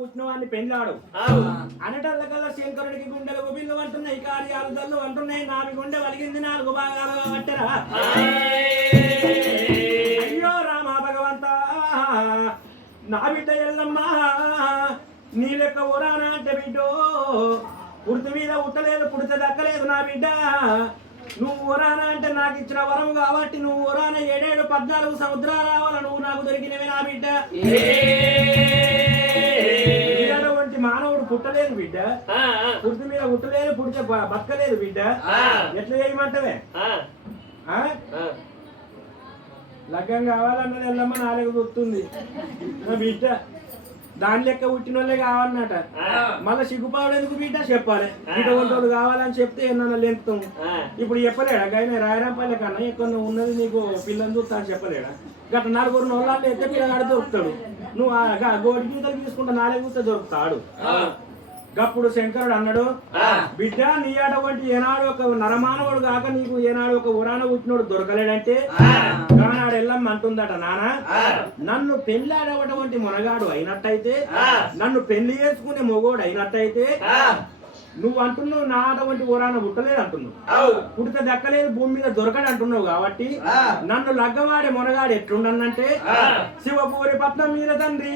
పుట్టినవాడిని పెళ్ళాడు అనటల్లకల్లా శంకరుడికి గుండెలు గుబిల్లు అంటున్నాయి, కార్యాలు దల్లు అంటున్నాయి, నావి గుండె వలిగింది 4 భాగాలుగా పట్టరా. అయ్యో రామా భగవంత, నా బిడ్డ ఎల్లమ్మా నీ లెక్క ఊరానా అంటే బిడ్డో పుడిత మీద ఉట్టలేదు, పుడితే దక్కలేదు నా బిడ్డ. నువ్వు ఊరానా అంటే నాకు ఇచ్చిన వరం కాబట్టి నువ్వు ఊరాన 7 14 సముద్రాలు రావాల, నువ్వు నాకు దొరికినవి నా బిడ్డ. వంటి మానవుడు పుట్టలేదు బిడ్డ, పుడిత మీద ఉట్టలేదు, పుడితే బతకలేదు బిడ్డ. ఎట్లా చేయమంటవే? లగ్గం కావాలన్నది ఎల్లమ్మ 4 గుర్తుంది నా బిడ్డ. దాని లెక్క పుట్టిన వాళ్ళే కావాలన్నట. మళ్ళీ సిగ్గుపాడు ఎందుకు బిడ్డ చెప్పాలి. బిడ్డ వంటోళ్ళు కావాలని చెప్తే ఏమన్నా లెంపుతాం. ఇప్పుడు చెప్పలేడా గైనా రాయరాంపల్లి కన్నా ఎక్కువ ఉన్నది నీకు పిల్లని చూస్తా అని చెప్పలేడా? గట్ట 4 నోళ్ళాళ్ళు ఎత్తే పిల్లగాడు దొరుకుతాడు. నువ్వు గోడి గీతలు తీసుకుంటా 4 చూస్తే దొరుకుతాడు. గప్పుడు శంకరుడు అన్నాడు, బిడ్డ నీ అటువంటి ఏనాడు ఒక నరమానవుడు కాక నీకు ఏనాడు ఒక ఉరాన పుట్టినోడు దొరకలేడంటే కానాడు ఎల్లమ్మ అంటుందట, నాన్న నన్ను పెళ్ళాడవటువంటి మొనగాడు అయినట్టయితే, నన్ను పెళ్లి చేసుకునే మొగోడు అయినట్టయితే నువ్వు అంటున్నావు నా అటువంటి ఊరాన పుట్టలేదు అంటున్నావు, పుడితే దక్కలేదు, భూమి మీద దొరకడు అంటున్నావు. కాబట్టి నన్ను లగ్గవాడే మొనగాడు ఎట్లుండనంటే శివపూరి పట్నం మీద తండ్రి,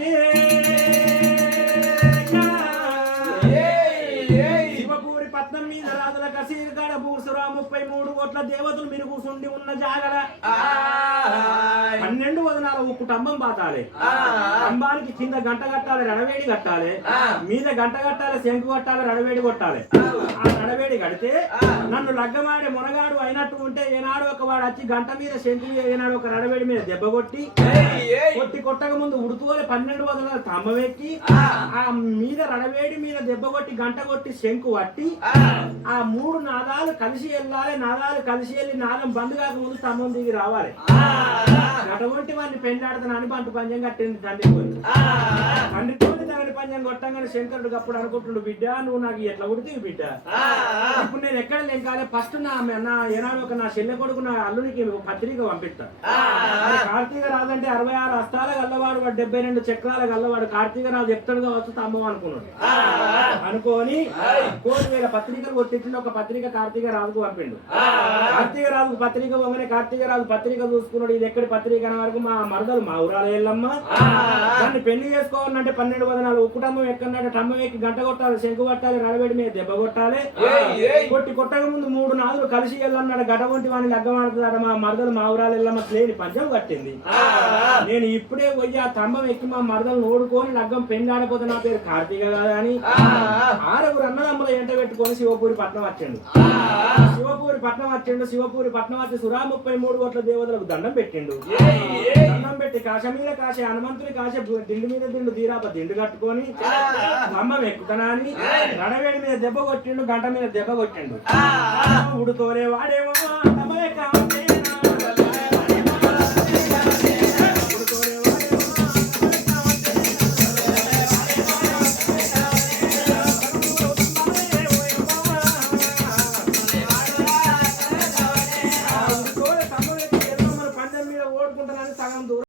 శివపూరి పట్నం మీద రాజుల కసీర్గాడ భూసురా 33 కోట్ల దేవతలు మీరు కూర్చుండి ఉన్న జాగర 12 వదనాల ఉక్కు టంబం పాతాలి. టంబానికి కింద గంట కట్టాలి, రడవేడి కట్టాలి, మీద గంట కట్టాలి, శంకు కట్టాలి, రడవేడి కొట్టాలి. ఆ రడవేడి కడితే నన్ను లగ్గమాడే మొనగాడు అయినట్టు ఉంటే ఏనాడు ఒక వాడు వచ్చి గంట మీద శంకు ఏనాడు ఒక రడవేడి మీద దెబ్బ కొట్టి కొట్టక ముందు ఉడుతుకోలే 12 వదనాల స్తంభం ఎక్కి ఆ మీద రడవేడి మీద దెబ్బ కొట్టి గంట కొట్టి శంకు పట్టి ఆ 3 నాదాలు కలిసి వెళ్ళాలి. నాదాలు కలిసి వెళ్ళి నాదం బంద్ కాక ముందు స్తంభం దిగి రావాలి. అటువంటి వాడిని పెళ్ళాడుతానని పంట పంచం కట్టింది తండ్రితో తగిన పంచం కొట్టంగానే శంకరుడు అప్పుడు అనుకుంటుండు, బిడ్డ నువ్వు నాకు ఎట్లా కొడుతుంది బిడ్డ, ఇప్పుడు నేను ఎక్కడ లెంకాలే, ఫస్ట్ నా ఏనాడు ఒక నా చెల్లె కొడుకు నా అల్లునికి పత్రిక పంపిస్తా. కార్తీక రాజు అంటే 66 హస్తాల గల్లవాడు, 72 చక్రాల గల్లవాడు, కార్తీక రాజు చెప్తాడు కావచ్చు స్తంభం అనుకున్నాడు. అనుకోని 1,000 పత్రికలు కొట్టించిన ఒక పత్రిక కార్తీక రాజుకు పంపిండు. కార్తీక రాజుకు పత్రిక పోగానే కార్తీక రాజు పత్రిక చూసుకున్నాడు, ఇది ఎక్కడి పత్రిక అనే వరకు మా మరదలు మా ఊరాల ఎల్లమ్మ దాన్ని పెళ్లి చేసుకోవాలంటే 12 వదనాలు ఉక్కుటమ్మం ఎక్కడంటే టమ్మం ఎక్కి గంట కొట్టాలి, శంకు కొట్టాలి, రడవేడి మీద దెబ్బ కొట్టాలి. కొట్టక ముందు 3 నాదులు కలిసి వెళ్ళన్నాడు. గట వంటి వాడిని లగ్గమాడుతున్నాడు. మా మరదలు మా ఊరాల ఎల్లమ్మ లేని పంచం కట్టింది. నేను ఇప్పుడే పోయి ఆ స్తంభం ఎక్కి మా మరదలు నోడుకొని లగ్గం పెళ్లి ఆడపోతే నా పేరు కార్తీక కాదా అని 6 అన్నదమ్ముల ఎంట పెట్టుకొని శివపూరి పట్నం వచ్చిండు. శివపూరి పట్నం వచ్చిండు. శివపూరి పట్నం వచ్చి సురా 33 కోట్ల దేవతలకు దండం పెట్టిండు. దండం పెట్టి కాశ మీద కాశ హనుమంతుని కాశ దిండు మీద దిండు దీరాప దిండు కట్టుకొని స్తంభం ఎక్కుతానా అని రడవేడి మీద దెబ్బ కొట్టిండు, గంట మీద దెబ్బ కొట్టిండు. ఉడుతోనే వాడేమో స్తంభం ఎక్క